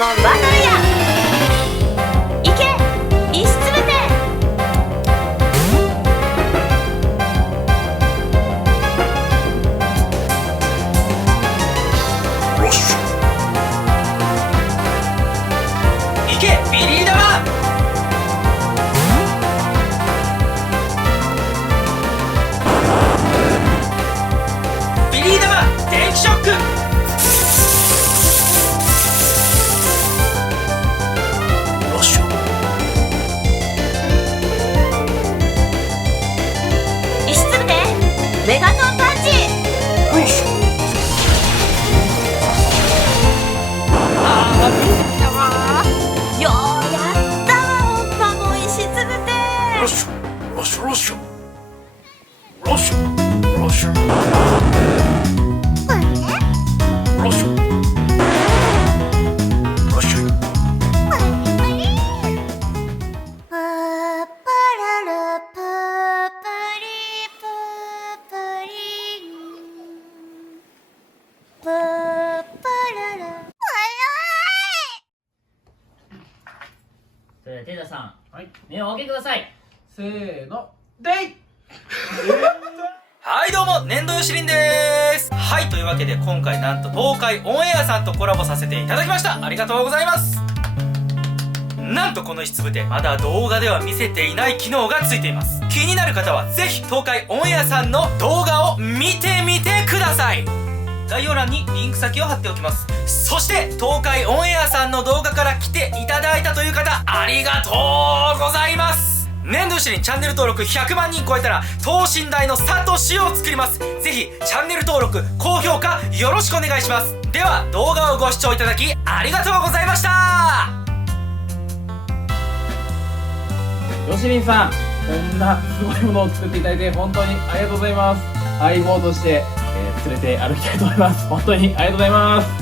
モンバトルや。いけ石つぶて。ロッシュ。いけビリー玉。ビリー玉電気ショック。ロッシュ。石つぶてメガトンパンチ。ロッシュ。ようやったわ。ほんまもう石つぶて。ロッシュ。ロッシュ。ロッシュ。ロッシュ。ロッシュ。ロッシュ。ロッシュ。パパララパパリパパリパパララ。それではテイタさん、はい、目をお開けください。せーの、でい。はいどうも粘土よしりんでーす。はい、というわけで今回なんと東海オンエアさんとコラボさせていただきました。ありがとうございます。なんとこの石つぶてまだ動画では見せていない機能がついています。気になる方はぜひ東海オンエアさんの動画を見てみてください。概要欄にリンク先を貼っておきます。そして東海オンエアさんの動画から来ていただいたという方、ありがとうございます。粘土よしりんチャンネル登録100万人超えたら等身大のサトシを作ります。ぜひチャンネル登録高評価よろしくお願いします。では動画をご視聴いただきありがとうございました。よしりんさん、こんなすごいものを作っていただいて本当にありがとうございます。相棒として、連れて歩きたいと思います。本当にありがとうございます。